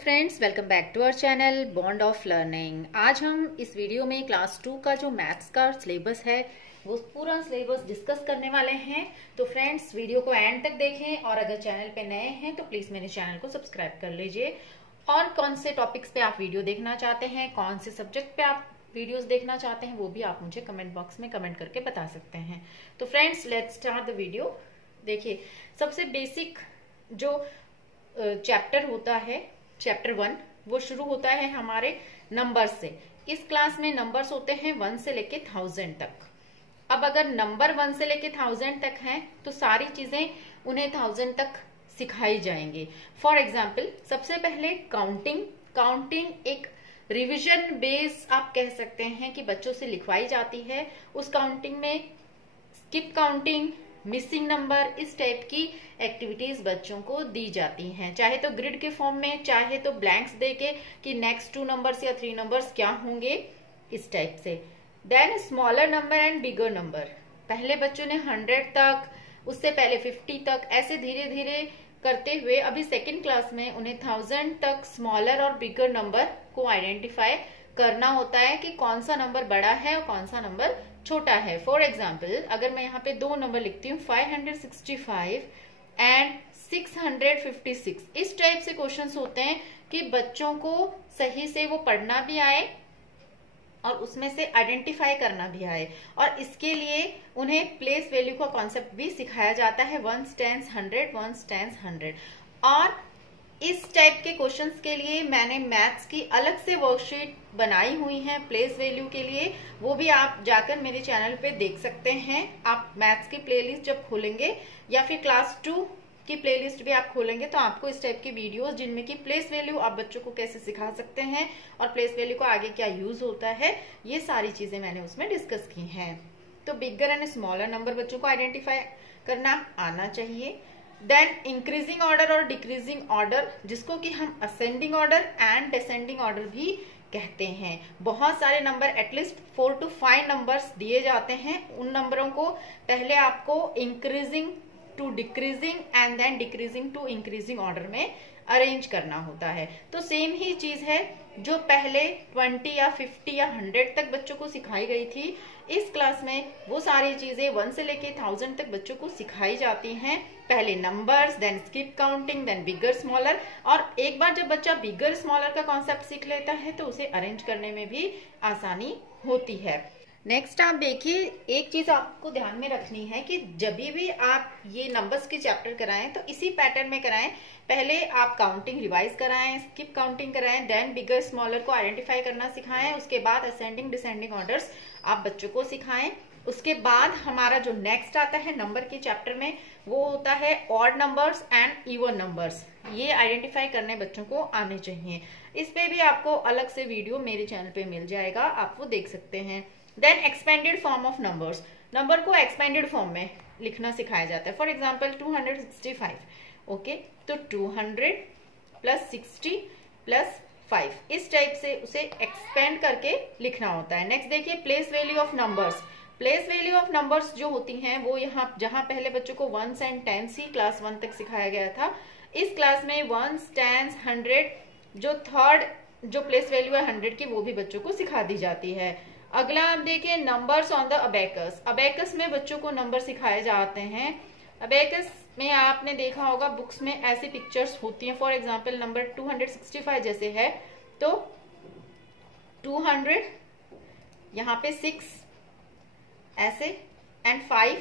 Friends, welcome back to our channel bond of learning. आज हम इस वीडियो में क्लास 2 का जो मैथ्स का सिलेबस है वो पूरा सिलेबस डिस्कस करने वाले हैं। तो फ्रेंड्स, वीडियो को एंड तक देखें और अगर चैनल पे नए हैं तो प्लीज मेरे चैनल को सब्सक्राइब कर लीजिए। और कौन से टॉपिक्स पे आप वीडियो देखना चाहते हैं, कौन से सब्जेक्ट पे आप वीडियोस देखना चाहते हैं, वो भी आप मुझे कमेंट बॉक्स में कमेंट करके बता सकते हैं। तो friends, let's start the video. देखिए, सबसे बेसिक जो चैप्टर होता है, चैप्टर 1, वो शुरू होता है हमारे नंबर से। इस क्लास में नंबर्स होते हैं 1 से लेके 1000 तक। अब अगर नंबर 1 से लेके 1000 तक हैं तो सारी चीजें उन्हें 1000 तक सिखाई जाएंगी। फॉर एग्जाम्पल, सबसे पहले काउंटिंग एक रिवीजन बेस आप कह सकते हैं कि बच्चों से लिखवाई जाती है। उस काउंटिंग में स्किप काउंटिंग, मिसिंग नंबर, इस टाइप की एक्टिविटीज बच्चों को दी जाती हैं, चाहे तो ग्रिड के फॉर्म में, चाहे तो ब्लैंक्स देके कि नेक्स्ट 2 नंबर्स या 3 नंबर्स क्या होंगे, इस टाइप से। Then smaller number and bigger number, पहले बच्चों ने 100 तक, उससे पहले 50 तक, ऐसे धीरे धीरे करते हुए अभी सेकेंड क्लास में उन्हें 1000 तक स्मॉलर और बिगर नंबर को आइडेंटिफाई करना होता है कि कौन सा नंबर बड़ा है और कौन सा नंबर छोटा है। फॉर एग्जाम्पल, अगर मैं यहाँ पे 2 नंबर लिखती हूँ, 565 एंड 656, इस टाइप से क्वेश्चंस होते हैं कि बच्चों को सही से वो पढ़ना भी आए और उसमें से आइडेंटिफाई करना भी आए। और इसके लिए उन्हें प्लेस वैल्यू का कॉन्सेप्ट भी सिखाया जाता है, 1 stands 100, 1 stands 100। और इस टाइप के क्वेश्चंस के लिए मैंने मैथ्स की अलग से वर्कशीट बनाई हुई है प्लेस वैल्यू के लिए, वो भी आप जाकर मेरे चैनल पे देख सकते हैं। आप मैथ्स की प्लेलिस्ट जब खोलेंगे या फिर क्लास 2 की प्लेलिस्ट भी आप खोलेंगे तो आपको इस टाइप की वीडियोस जिनमें कि प्लेस वैल्यू आप बच्चों को कैसे सिखा सकते हैं और प्लेस वैल्यू को आगे क्या यूज होता है, ये सारी चीजें मैंने उसमें डिस्कस की हैं। तो बिगर एंड स्मॉलर नंबर बच्चों को आइडेंटिफाई करना आना चाहिए। देन इंक्रीजिंग ऑर्डर और डिक्रीजिंग ऑर्डर, जिसको कि हम ascending order and descending order भी कहते हैं। बहुत सारे नंबर, एटलीस्ट 4 to 5 नंबर्स दिए जाते हैं। उन नंबरों को पहले आपको increasing to decreasing and then decreasing to increasing order में अरेंज करना होता है। तो सेम ही चीज है जो पहले 20 या 50 या 100 तक बच्चों को सिखाई गई थी, इस क्लास में वो सारी चीजें 1 से लेके 1000 तक बच्चों को सिखाई जाती हैं। पहले numbers, then skip counting, then bigger smaller. और एक बार जब बच्चा बिगर स्मॉलर का कॉन्सेप्ट सीख लेता है तो उसे अरेंज करने में भी आसानी होती है। नेक्स्ट आप देखिए, एक चीज आपको ध्यान में रखनी है कि जब भी आप ये नंबर्स के चैप्टर कराएं तो इसी पैटर्न में कराएं। पहले आप काउंटिंग रिवाइज कराएं, स्किप काउंटिंग कराएं, देन बिगर स्मॉलर को आइडेंटिफाई करना सिखाएं, उसके बाद असेंडिंग डिसेंडिंग ऑर्डर्स आप बच्चों को सिखाएं। उसके बाद हमारा जो नेक्स्ट आता है नंबर के चैप्टर में, वो होता है odd numbers and even numbers. ये आइडेंटिफाई करने बच्चों को आने चाहिए। इस पे भी आपको अलग से वीडियो मेरे चैनल पे मिल जाएगा, आप वो देख सकते हैं। Then expanded form of numbers, number को एक्सपेंडेड फॉर्म में लिखना सिखाया जाता है। फॉर एग्जाम्पल 265, ओके, तो 200 + 60 + 5, इस टाइप से उसे एक्सपेंड करके लिखना होता है। नेक्स्ट देखिए, place value of numbers. Place value of numbers जो होती हैं वो यहाँ, जहां पहले बच्चों को 1s and 10s he class 1 तक सिखाया गया था, इस क्लास में 1 stands 100, जो थर्ड जो प्लेस वैल्यू है 100 की, वो भी बच्चों को सिखा दी जाती है। अगला आप देखिए, numbers on the abacus. Abacus में बच्चों को नंबर सिखाए जाते हैं। अबेकस में आपने देखा होगा बुक्स में ऐसी पिक्चर्स होती हैं। फॉर एग्जांपल नंबर 265 जैसे है तो 200, यहाँ पे 6 ऐसे एंड 5,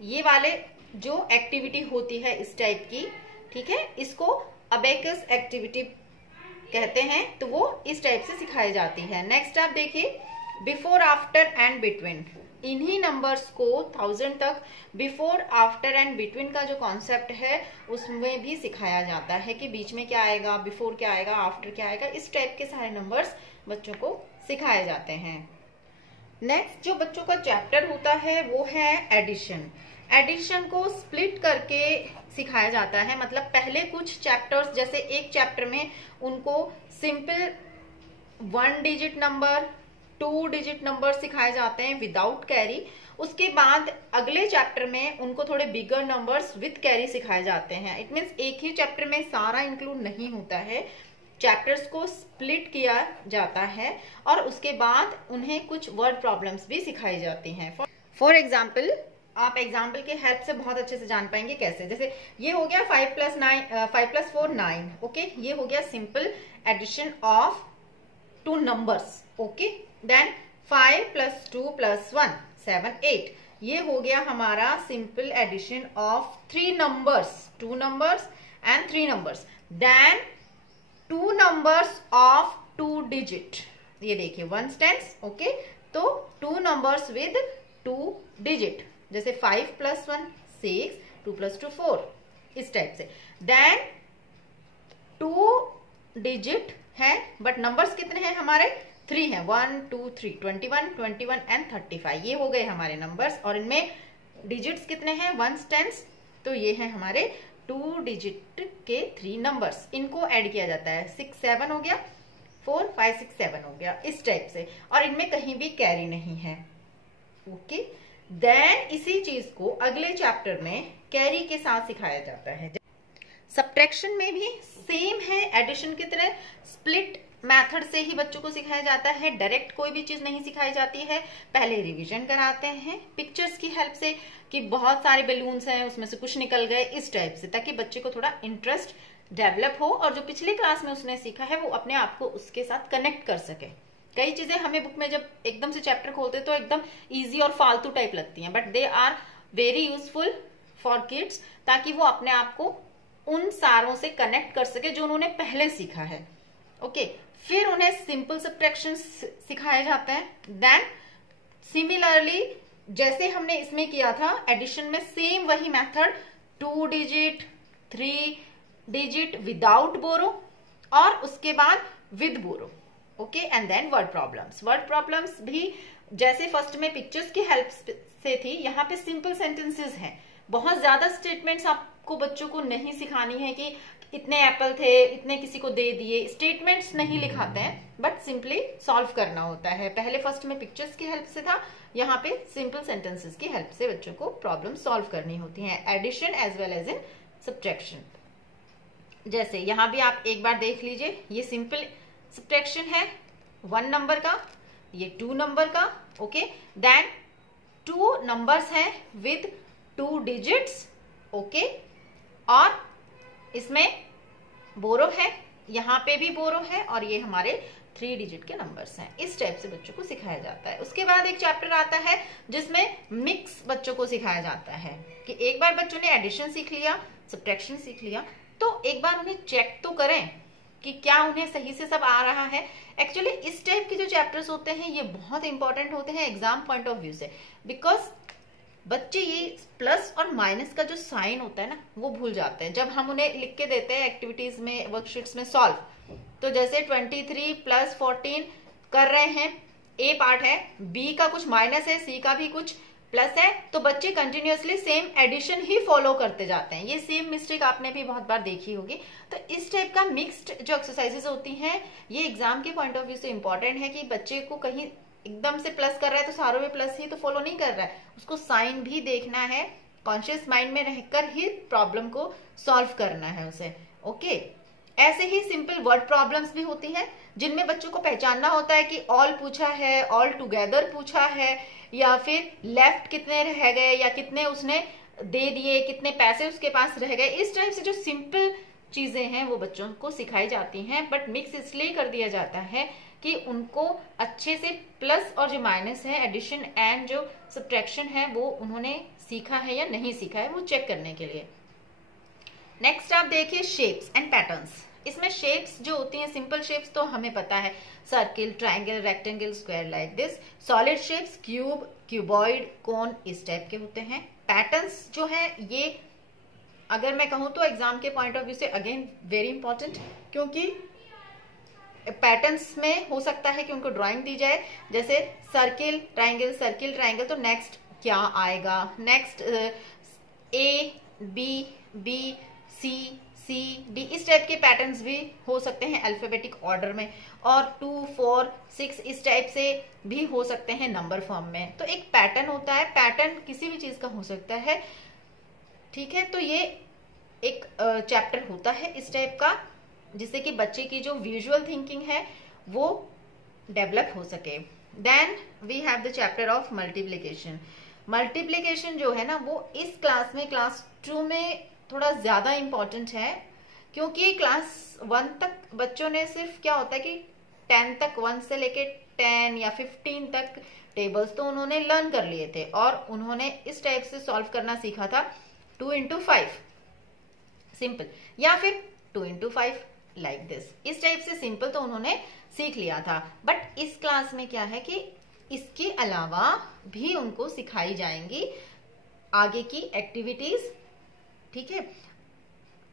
ये वाले जो एक्टिविटी होती है इस टाइप की, ठीक है, इसको अबेकस एक्टिविटी कहते हैं। तो वो इस टाइप से सिखाई जाती है। नेक्स्ट आप देखिए, बिफोर, आफ्टर एंड बिटवीन। इन्हीं नंबर्स को 1000 तक बिफोर, आफ्टर एंड बिटवीन का जो कॉन्सेप्ट है उसमें भी सिखाया जाता है कि बीच में क्या आएगा, बिफोर क्या आएगा, आफ्टर क्या आएगा, इस टाइप के सारे नंबर्स बच्चों को सिखाए जाते हैं। नेक्स्ट जो बच्चों का चैप्टर होता है वो है एडिशन। एडिशन को स्प्लिट करके सिखाया जाता है। मतलब पहले कुछ चैप्टर्स, जैसे एक चैप्टर में उनको simple 1 digit number, 2 digit number सिखाए जाते हैं विदाउट कैरी, उसके बाद अगले चैप्टर में उनको थोड़े बिगर नंबर्स विथ कैरी सिखाए जाते हैं। इट मीन्स एक ही चैप्टर में सारा इंक्लूड नहीं होता है, चैप्टर्स को स्प्लिट किया जाता है और उसके बाद उन्हें कुछ वर्ड प्रॉब्लम्स भी सिखाई जाती हैं। फॉर एग्जाम्पल, आप एग्जाम्पल के हेल्प से बहुत अच्छे से जान पाएंगे कैसे। जैसे ये हो गया 5 + 4 9, ओके, ये हो गया simple addition of 2 numbers, okay. Then 5 + 2 + 1 7 8, ये हो गया हमारा simple addition of 3 numbers, 2 numbers and 3 numbers. Then 2 numbers of 2 digit, ये देखिए 1 स्टैंड्स, ओके। तो 2 नंबर्स विद 2 डिजिट, जैसे 5 + 1 6, 2 + 2 4, इस टाइप से। देन 2 डिजिट है बट नंबर्स कितने हैं हमारे, 3 हैं, 1 2 3, 21 एंड 35, ये हो गए हमारे नंबर्स। और इनमें डिजिट्स कितने हैं, 1 स्टैंड्स, तो ये है हमारे 2 डिजिट के 3 नंबर्स। इनको ऐड किया जाता है, 6 7 हो गया, 4 5 6 7 हो गया, इस टाइप से। और इनमें कहीं भी कैरी नहीं है, ओके। देन इसी चीज को अगले चैप्टर में कैरी के साथ सिखाया जाता है। सब्ट्रैक्शन में भी सेम है, एडिशन की तरह स्प्लिट मेथड से ही बच्चों को सिखाया जाता है, डायरेक्ट कोई भी चीज नहीं सिखाई जाती है। पहले रिवीजन कराते हैं पिक्चर्स की हेल्प से कि बहुत सारे बैलून्स हैं, उसमें से कुछ निकल गए, इस टाइप से, ताकि बच्चे को थोड़ा इंटरेस्ट डेवलप हो और जो पिछली क्लास में उसने सीखा है वो अपने आप को उसके साथ कनेक्ट कर सके। कई चीजें हमें बुक में जब एकदम से चैप्टर खोलते तो एकदम इजी और फालतू टाइप लगती हैं, but they are very useful for kids, ताकि वो अपने आप को उन सारों से कनेक्ट कर सके जो उन्होंने पहले सीखा है, ओके। फिर उन्हें सिंपल सब्ट्रैक्शन सिखाया जाता है। देन सिमिलरली जैसे हमने इसमें किया था एडिशन में, सेम वही method, 2 digit 3 digit without borrow और उसके बाद with borrow, okay. And then word problems भी जैसे फर्स्ट में पिक्चर्स की हेल्प से थी, यहाँ पे सिंपल सेंटेंसेस हैं। बहुत ज्यादा स्टेटमेंट्स आपको बच्चों को नहीं सिखानी है कि इतने एप्पल थे, इतने किसी को दे दिए, स्टेटमेंट्स नहीं लिखाते हैं, बट सिंपली सॉल्व करना होता है। पहले फर्स्ट में पिक्चर्स की हेल्प से था, यहाँ पे सिंपल सेंटेंसेस की हेल्प से बच्चों को प्रॉब्लम सॉल्व करनी होती है, addition as well as in subtraction. जैसे यहाँ भी आप एक बार देख लीजिए, ये सिंपल सब्ट्रैक्शन है 1 नंबर का, ये 2 नंबर का, ओके। देन 2 नंबर्स हैं विद 2 डिजिट्स, ओके। और इसमें बोरो है, यहाँ पे भी बोरो है, और ये हमारे 3 डिजिट के नंबर्स हैं। इस टाइप से बच्चों को सिखाया जाता है। उसके बाद एक चैप्टर आता है जिसमें मिक्स बच्चों को सिखाया जाता है कि एक बार बच्चों ने एडिशन सीख लिया, सब्ट्रैक्शन सीख लिया, तो एक बार उन्हें चेक तो करें कि क्या उन्हें सही से सब आ रहा है। एक्चुअली इस टाइप के जो चैप्टर्स होते हैं ये बहुत इंपॉर्टेंट होते हैं एग्जाम पॉइंट ऑफ व्यू से, बिकॉज बच्चे ये प्लस और माइनस का जो साइन होता है ना वो भूल जाते हैं। जब हम उन्हें लिख के देते हैं एक्टिविटीज में, वर्कशीट्स में सॉल्व, तो जैसे 23 + 14 कर रहे हैं, ए पार्ट है, बी का कुछ माइनस है, सी का भी कुछ प्लस है, तो बच्चे कंटिन्यूअसली सेम एडिशन ही फॉलो करते जाते हैं। ये सेम मिस्टेक आपने भी बहुत बार देखी होगी। तो इस टाइप का मिक्स्ड जो एक्सरसाइजेस होती हैं ये एग्जाम के पॉइंट ऑफ व्यू से इंपॉर्टेंट है कि बच्चे को कहीं एकदम से प्लस कर रहा है तो सारों में प्लस ही तो फॉलो नहीं कर रहा है, उसको साइन भी देखना है, कॉन्शियस माइंड में रहकर ही प्रॉब्लम को सॉल्व करना है उसे, ओके। ऐसे ही सिंपल वर्ड प्रॉब्लम्स भी होती हैं जिनमें बच्चों को पहचानना होता है कि ऑल पूछा है, ऑल टुगेदर पूछा है, या फिर लेफ्ट कितने रह गए, या कितने उसने दे दिए, कितने पैसे उसके पास रह गए। इस टाइप से जो सिंपल चीजें हैं वो बच्चों को सिखाई जाती हैं, बट मिक्स इसलिए कर दिया जाता है कि उनको अच्छे से प्लस और जो माइनस है, एडिशन एंड जो सब्ट्रैक्शन है, वो उन्होंने सीखा है या नहीं सीखा है वो चेक करने के लिए। नेक्स्ट आप देखिए शेप्स एंड पैटर्न्स। इसमें शेप्स जो होती हैं, सिंपल शेप्स तो हमें पता है, circle, triangle, rectangle, square, like this. Solid shapes cube, cuboid, cone, इस टाइप के होते हैं। पैटर्न्स जो है ये अगर मैं कहूँ तो एग्जाम के पॉइंट ऑफ व्यू से अगेन वेरी इंपॉर्टेंट, क्योंकि पैटर्न्स में हो सकता है कि उनको ड्राइंग दी जाए, जैसे सर्किल ट्राइंगल, तो नेक्स्ट क्या आएगा, next A B B C C D, इस टाइप के पैटर्न्स भी हो सकते हैं अल्फाबेटिक ऑर्डर में, और 2 4 6 इस टाइप से भी हो सकते हैं नंबर फॉर्म में। तो एक पैटर्न होता है, पैटर्न किसी भी चीज का हो सकता है, ठीक है। तो ये एक चैप्टर होता है इस टाइप का, जिससे कि बच्चे की जो विजुअल थिंकिंग है वो डेवलप हो सके। Then we have the chapter of multiplication. Multiplication जो है ना वो इस क्लास में, क्लास 2 में थोड़ा ज्यादा इंपॉर्टेंट है, क्योंकि क्लास 1 तक बच्चों ने सिर्फ क्या होता है कि 10 तक, 1 से लेके 10 या 15 तक टेबल्स तो उन्होंने लर्न कर लिए थे, और उन्होंने इस टाइप से सॉल्व करना सीखा था 2 into 5 सिंपल, या फिर 2 into 5 लाइक दिस, इस टाइप से सिंपल तो उन्होंने सीख लिया था। बट इस क्लास में क्या है कि इसके अलावा भी उनको सिखाई जाएंगी आगे की एक्टिविटीज, ठीक है।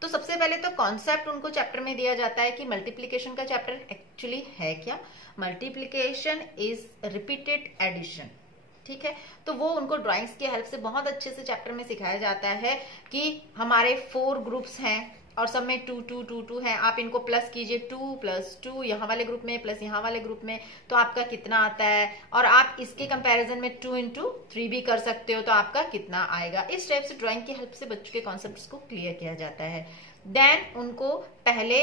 तो सबसे पहले तो कॉन्सेप्ट उनको चैप्टर में दिया जाता है कि मल्टीप्लिकेशन का चैप्टर एक्चुअली है क्या। मल्टीप्लिकेशन इज रिपीटेड एडिशन, ठीक है। तो वो उनको ड्राइंग्स की हेल्प से बहुत अच्छे से चैप्टर में सिखाया जाता है कि हमारे 4 ग्रुप्स हैं और सब में 2 2 2 2 है, आप इनको प्लस कीजिए, 2 + 2 यहाँ वाले ग्रुप में प्लस यहाँ वाले ग्रुप में, तो आपका कितना आता है। और आप इसके कंपैरिजन में 2 into 3 भी कर सकते हो, तो आपका कितना आएगा। इस टाइप से ड्राइंग की हेल्प से बच्चों के कॉन्सेप्ट्स को क्लियर किया जाता है। देन उनको पहले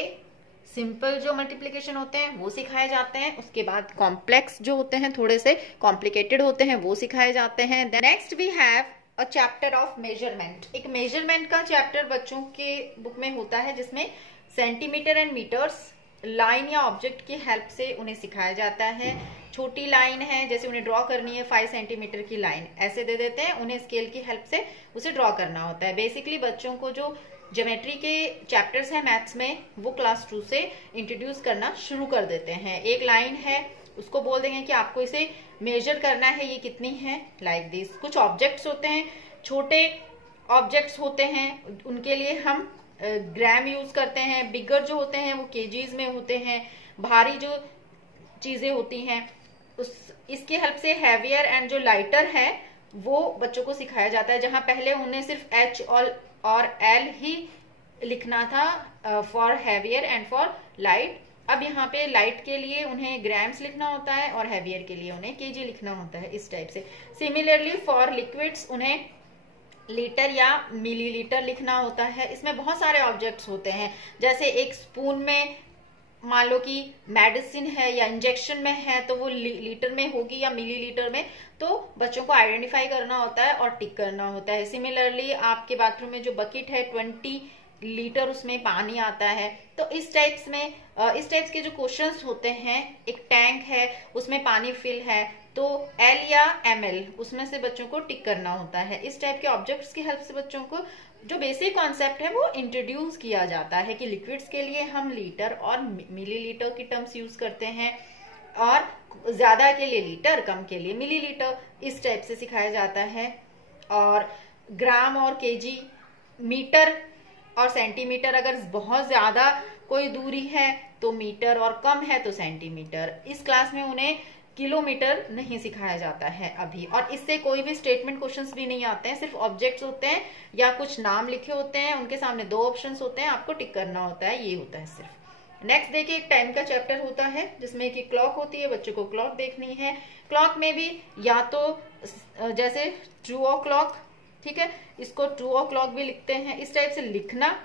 सिंपल जो मल्टीप्लीकेशन होते हैं वो सिखाए जाते हैं, उसके बाद कॉम्प्लेक्स जो होते हैं, थोड़े से कॉम्प्लिकेटेड होते हैं, वो सिखाए जाते हैं। Next we have a chapter of measurement. एक मेजरमेंट का चैप्टर बच्चों के बुक में होता है, जिसमें सेंटीमीटर एंड मीटर्स लाइन या ऑब्जेक्ट की हेल्प से उन्हें सिखाया जाता है। छोटी लाइन है, जैसे उन्हें ड्रॉ करनी है 5 सेंटीमीटर की लाइन, ऐसे दे देते हैं, उन्हें स्केल की हेल्प से उसे ड्रॉ करना होता है। बेसिकली बच्चों को जो ज्योमेट्री के चैप्टर्स हैं मैथ्स में, वो क्लास 2 से इंट्रोड्यूस करना शुरू कर देते हैं। एक लाइन है, उसको बोल देंगे कि आपको इसे मेजर करना है, ये कितनी है, लाइक दिस। कुछ ऑब्जेक्ट्स होते हैं, छोटे ऑब्जेक्ट्स होते हैं, उनके लिए हम ग्राम यूज करते हैं। बिगर जो होते हैं वो केजीज में होते हैं। भारी जो चीजें होती हैं इसकी हेल्प से हैवियर एंड जो लाइटर है वो बच्चों को सिखाया जाता है। जहां पहले उन्हें सिर्फ H और L ही लिखना था for heavier and for light, अब यहाँ पे लाइट के लिए उन्हें ग्राम्स लिखना होता है और हैवियर के लिए उन्हें केजी लिखना होता है, इस टाइप से। सिमिलरली फॉर लिक्विड्स उन्हें लीटर या मिलीलीटर लिखना होता है। इसमें बहुत सारे ऑब्जेक्ट्स होते हैं, जैसे एक स्पून में मान लो कि मेडिसिन है या इंजेक्शन में है, तो वो लीटर में होगी या मिलीलीटर में, तो बच्चों को आइडेंटिफाई करना होता है और टिक करना होता है। सिमिलरली आपके बाथरूम में जो बकेट है 20 लीटर उसमें पानी आता है, तो इस टाइप्स के जो क्वेश्चंस होते हैं, एक टैंक है उसमें पानी फिल है, तो L या ML उसमें से बच्चों को टिक करना होता है। इस टाइप के ऑब्जेक्ट्स की हेल्प से बच्चों को जो बेसिक कॉन्सेप्ट है वो इंट्रोड्यूस किया जाता है कि लिक्विड्स के लिए हम लीटर और मिलीलीटर की टर्म्स यूज करते हैं, और ज्यादा के लिए लीटर, कम के लिए मिलीलीटर, इस टाइप से सिखाया जाता है। और ग्राम और केजी, मीटर और सेंटीमीटर, अगर बहुत ज्यादा कोई दूरी है तो मीटर और कम है तो सेंटीमीटर। इस क्लास में उन्हें किलोमीटर नहीं सिखाया जाता है अभी, और इससे कोई भी स्टेटमेंट क्वेश्चंस भी नहीं आते हैं, सिर्फ ऑब्जेक्ट्स होते हैं या कुछ नाम लिखे होते हैं, उनके सामने 2 ऑप्शंस होते हैं, आपको टिक करना होता है, ये होता है सिर्फ। नेक्स्ट देखिए, एक टाइम का चैप्टर होता है जिसमें कि क्लॉक होती है, बच्चों को क्लॉक देखनी है। क्लॉक में भी या तो जैसे 2 o'clock, ठीक है, इसको 2 o'clock भी लिखते हैं, इस टाइप से लिखना,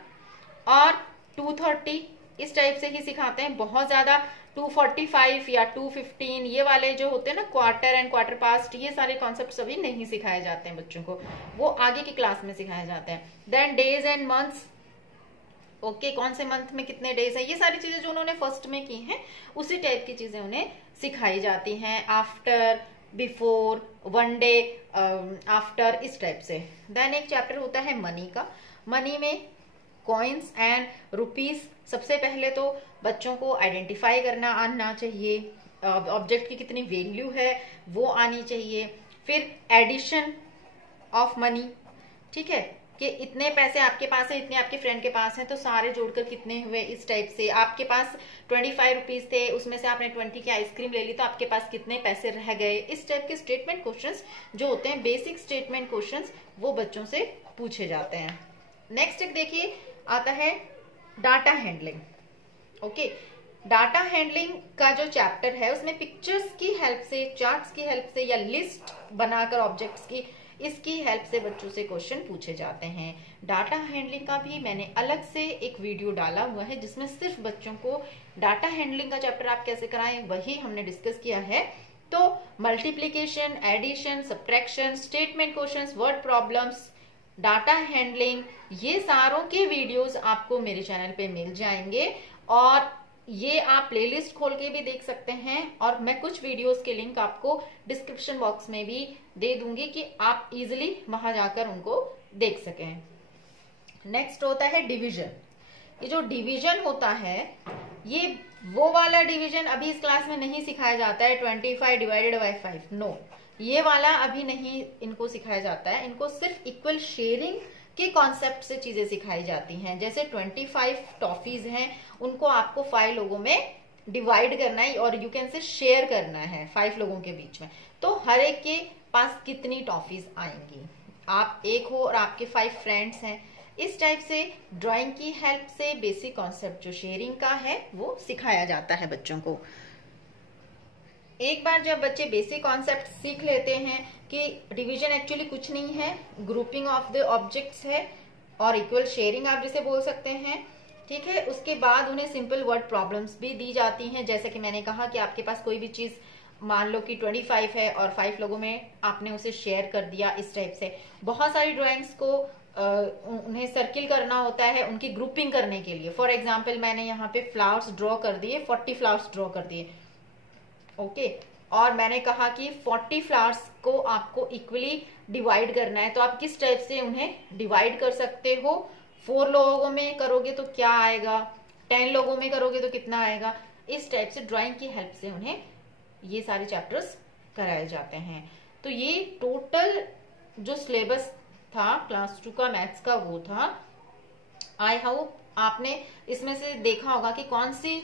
और 2:30 इस टाइप से ही सिखाते हैं। बहुत ज्यादा 2:45 या 2:15 ये वाले जो होते हैं ना, क्वार्टर एंड क्वार्टर पास्ट, ये सारे कॉन्सेप्ट सभी नहीं सिखाए जाते हैं बच्चों को, वो आगे की क्लास में सिखाए जाते हैं। Then days and months, okay, कौन से मंथ में कितने डेज है, ये सारी चीजें जो उन्होंने फर्स्ट में की हैं उसी टाइप की चीजें उन्हें सिखाई जाती हैं। आफ्टर, बिफोर, 1 डे आफ्टर, इस टाइप से। देन एक चैप्टर होता है मनी का। मनी में कॉइन्स एंड रुपीज, सबसे पहले तो बच्चों को आइडेंटिफाई करना आना चाहिए, ऑब्जेक्ट की कितनी वैल्यू है वो आनी चाहिए। फिर एडिशन ऑफ मनी, ठीक है, कि इतने पैसे आपके पास है, इतने आपके फ्रेंड के पास हैं, तो सारे जोड़कर कितने हुए, इस टाइप से। आपके पास 25 रुपीज थे, उसमें से आपने 20 की आइसक्रीम ले ली, तो आपके पास कितने पैसे रह गए। इस टाइप के स्टेटमेंट क्वेश्चंस जो होते हैं, बेसिक स्टेटमेंट क्वेश्चंस, वो बच्चों से पूछे जाते हैं। नेक्स्ट एक देखिए आता है data handling. Okay, data handling का जो चैप्टर है उसमें पिक्चर्स की हेल्प से, चार्ट्स की हेल्प से या लिस्ट बनाकर ऑब्जेक्ट्स की, इसकी हेल्प से बच्चों से क्वेश्चन पूछे जाते हैं। डाटा हैंडलिंग का भी मैंने अलग से एक वीडियो डाला हुआ है जिसमें सिर्फ बच्चों को डाटा हैंडलिंग का चैप्टर आप कैसे कराएं वही हमने डिस्कस किया है। तो multiplication, addition, subtraction, statement questions, word problems, data handling, ये सारों के वीडियोस आपको मेरे चैनल पे मिल जाएंगे और ये आप प्लेलिस्ट खोल के भी देख सकते हैं और मैं कुछ वीडियोस के लिंक आपको डिस्क्रिप्शन बॉक्स में भी दे दूंगी कि आप इजिली वहां जाकर उनको देख सकें। नेक्स्ट होता है डिवीजन। ये जो डिवीजन होता है ये वो वाला डिवीजन अभी इस क्लास में नहीं सिखाया जाता है 25 डिवाइडेड बाय 5, नो, ये वाला अभी नहीं इनको सिखाया जाता है। इनको सिर्फ इक्वल शेयरिंग के कॉन्सेप्ट से चीजें सिखाई जाती हैं। जैसे 25 टॉफीज हैं, उनको आपको 5 लोगों में डिवाइड करना है और यू कैन से शेयर करना है 5 लोगों के बीच में। तो हर एक के पास कितनी टॉफीज आएंगी, आप एक हो और आपके 5 फ्रेंड्स हैं, इस टाइप से ड्राइंग की हेल्प से बेसिक कॉन्सेप्ट जो शेयरिंग का है वो सिखाया जाता है बच्चों को। एक बार जब बच्चे बेसिक कॉन्सेप्ट सीख लेते हैं कि डिवीजन एक्चुअली कुछ नहीं है, ग्रुपिंग ऑफ द ऑब्जेक्ट्स है और इक्वल शेयरिंग आप जिसे बोल सकते हैं, ठीक है, उसके बाद उन्हें सिंपल वर्ड प्रॉब्लम्स भी दी जाती हैं। जैसे कि मैंने कहा कि आपके पास कोई भी चीज मान लो कि 25 है और 5 लोगों में आपने उसे शेयर कर दिया, इस टाइप से बहुत सारी ड्राइंग्स को उन्हें सर्किल करना होता है उनकी ग्रुपिंग करने के लिए। फॉर एग्जाम्पल मैंने यहाँ पे फ्लावर्स ड्रॉ कर दिए, 40 फ्लावर्स ड्रॉ कर दिए, ओके, और मैंने कहा कि 40 फ्लावर्स को आपको इक्वली डिवाइड करना है। तो आप किस टाइप से उन्हें डिवाइड कर सकते हो, 4 लोगों में करोगे तो क्या आएगा, 10 लोगों में करोगे तो कितना आएगा, इस टाइप से ड्राइंग की हेल्प से उन्हें ये सारे चैप्टर्स कराए जाते हैं। तो ये टोटल जो सिलेबस था क्लास 2 का मैथ्स का वो था। आई होप आपने इसमें से देखा होगा कि कौन सी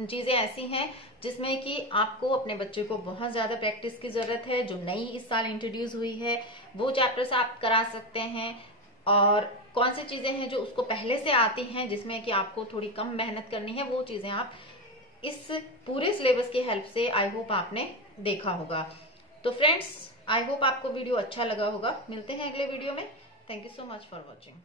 चीजें ऐसी हैं जिसमें कि आपको अपने बच्चे को बहुत ज्यादा प्रैक्टिस की जरूरत है, जो नई इस साल इंट्रोड्यूस हुई है वो चैप्टर्स आप करा सकते हैं, और कौन सी चीजें हैं जो उसको पहले से आती हैं जिसमें कि आपको थोड़ी कम मेहनत करनी है, वो चीजें आप इस पूरे सिलेबस की हेल्प से आई होप आपने देखा होगा। तो फ्रेंड्स, आई होप आपको वीडियो अच्छा लगा होगा। मिलते हैं अगले वीडियो में। Thank you so much for watching.